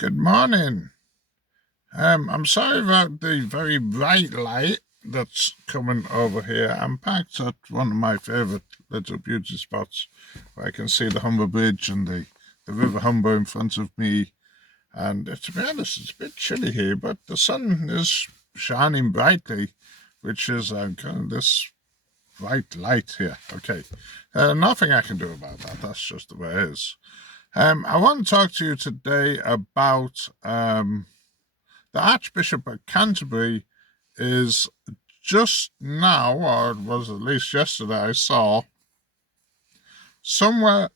Good morning. I'm sorry about the very bright light that's coming over here. I'm parked at one of my favourite little beauty spots where I can see the Humber Bridge and the River Humber in front of me. And to be honest, it's a bit chilly here, but the sun is shining brightly, which is kind of this bright light here. Okay. Nothing I can do about that. That's just the way it is. I want to talk to you today about the Archbishop of Canterbury is just now, or it was at least yesterday, I saw somewhere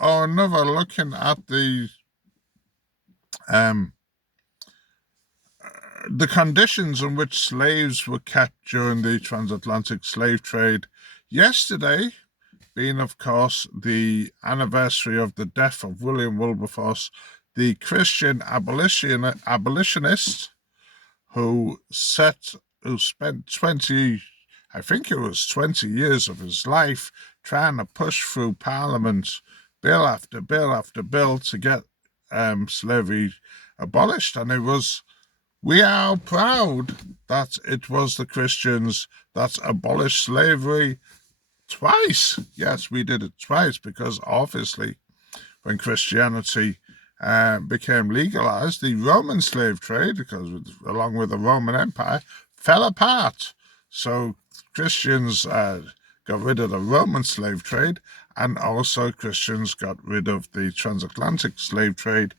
or another looking at um, the conditions in which slaves were kept during the transatlantic slave trade. Yesterday, being, of course, the anniversary of the death of William Wilberforce, the Christian abolitionist who spent 20, I think it was 20 years of his life trying to push through Parliament bill after bill after bill to get slavery abolished. And we are proud that it was the Christians that abolished slavery twice. Yes, we did it twice because obviously when Christianity became legalized, the Roman slave trade, because along with the Roman Empire, fell apart. So Christians got rid of the Roman slave trade, and also Christians got rid of the transatlantic slave trade.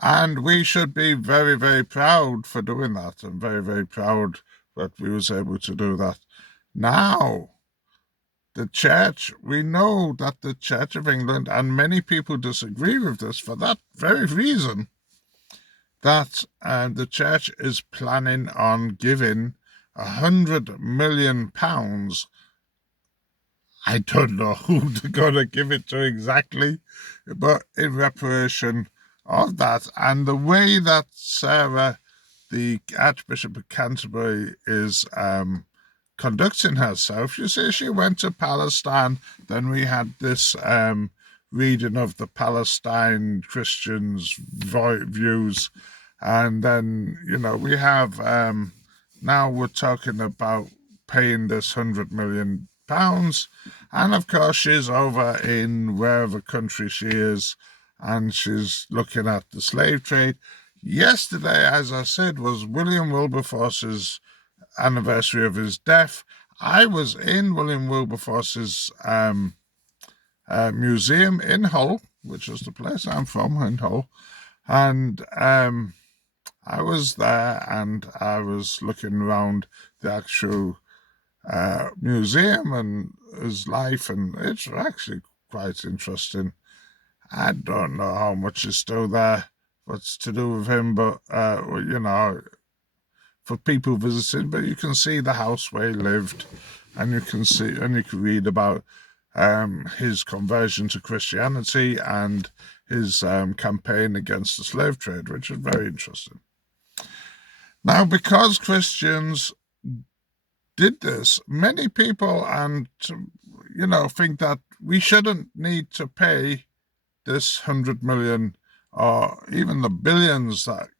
And we should be very, very proud for doing that, and very, very proud that we was able to do that. Now, the church, we know that the Church of England, and many people disagree with this for that very reason, that the church is planning on giving £100 million. I don't know who they're going to give it to exactly, but in reparation of that. And the way that Sarah, the Archbishop of Canterbury, is conducting herself. You see, she went to Palestine. Then we had this reading of the Palestine Christians' views. And then, we have, now we're talking about paying this £100 million. And of course, she's over in wherever country she is, and she's looking at the slave trade. Yesterday, as I said, was William Wilberforce's anniversary of his death. I was in William Wilberforce's museum in Hull, which is the place I'm from, in Hull, and I was there and I was looking around the actual museum and his life, and it's actually quite interesting. I don't know how much is still there, what's to do with him, but for people visiting, but you can see the house where he lived, and you can read about his conversion to Christianity and his campaign against the slave trade, which is very interesting. Now, because Christians did this, many people think that we shouldn't need to pay this 100 million or even the billions that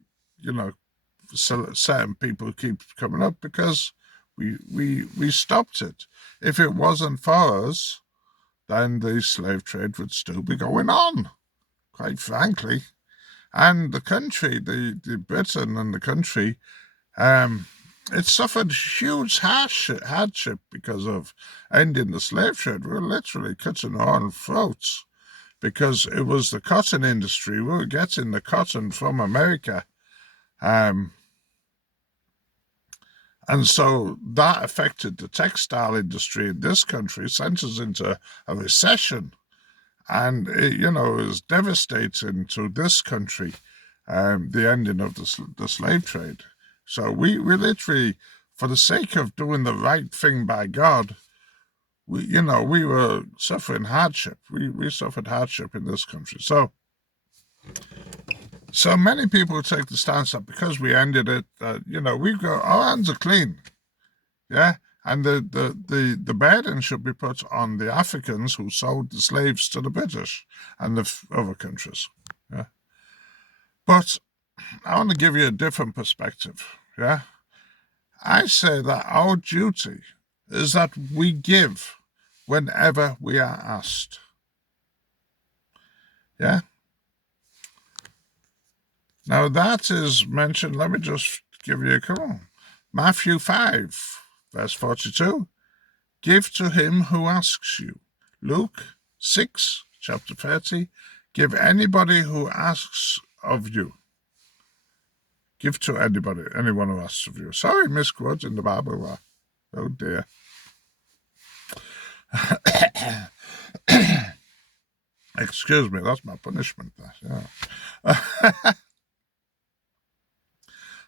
certain people keep coming up, because we stopped it. If it wasn't for us, then the slave trade would still be going on, quite frankly. And the country, the Britain and the country, it suffered huge hardship because of ending the slave trade. We were literally cutting our own throats because it was the cotton industry. We were getting the cotton from America. And so that affected the textile industry in this country, sent us into a recession. And it was devastating to this country, the ending of the slave trade. So we literally, for the sake of doing the right thing by God, we were suffering hardship. We suffered hardship in this country. So many people take the stance that because we ended it, we've got our hands are clean, yeah, and the burden should be put on the Africans who sold the slaves to the British and the other countries, yeah. But I want to give you a different perspective, yeah? I say that our duty is that we give whenever we are asked, yeah? Now that is mentioned, let me just give you a couple. Matthew 5, verse 42, give to him who asks you. Luke 6, chapter 30, give anybody who asks of you. Give to anybody, anyone who asks of you. Sorry, misquotes in the Bible. Oh dear. Excuse me, that's my punishment. Yeah.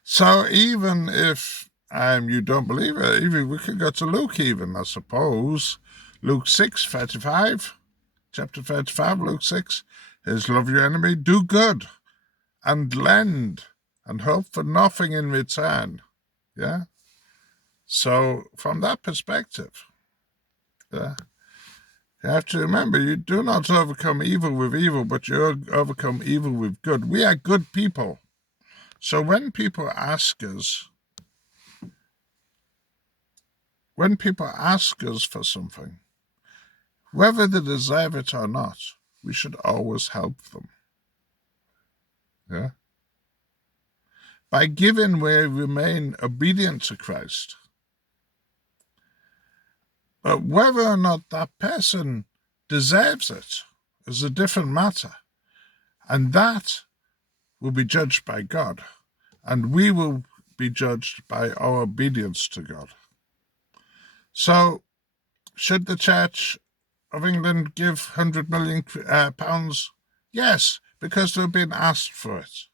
So even if you don't believe it, even we could go to Luke even, I suppose. Luke 6:35, chapter 35, Luke 6, is love your enemy, do good, and lend, and hope for nothing in return. Yeah? So from that perspective, yeah, you have to remember, you do not overcome evil with evil, but you overcome evil with good. We are good people. So when people ask us for something, whether they deserve it or not, we should always help them. Yeah? By giving, we remain obedient to Christ. But whether or not that person deserves it is a different matter. And that will be judged by God. And we will be judged by our obedience to God. So, should the Church of England give £100 million? Yes, because they've been asked for it.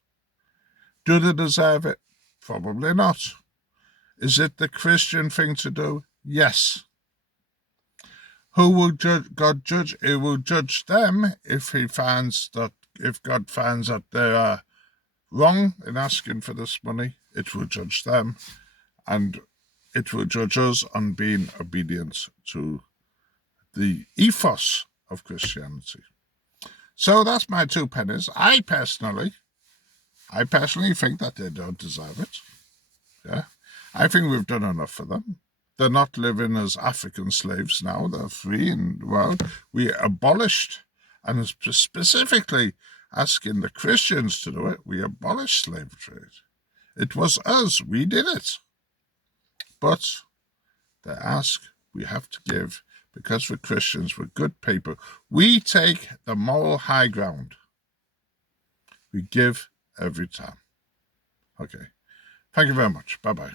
Do they deserve it? Probably not. Is it the Christian thing to do? Yes. Who will God judge? He will judge them if God finds that they are wrong in asking for this money. It will judge them, and it will judge us on being obedient to the ethos of Christianity. So that's my 2 pennies. I personally think that they don't deserve it. Yeah, I think we've done enough for them. They're not living as African slaves now. They're free in the world. We abolished, and specifically asking the Christians to do it, we abolished slave trade. It was us. We did it. But they ask, we have to give, because we're Christians, we're good people. We take the moral high ground. We give every time. Okay. Thank you very much. Bye-bye.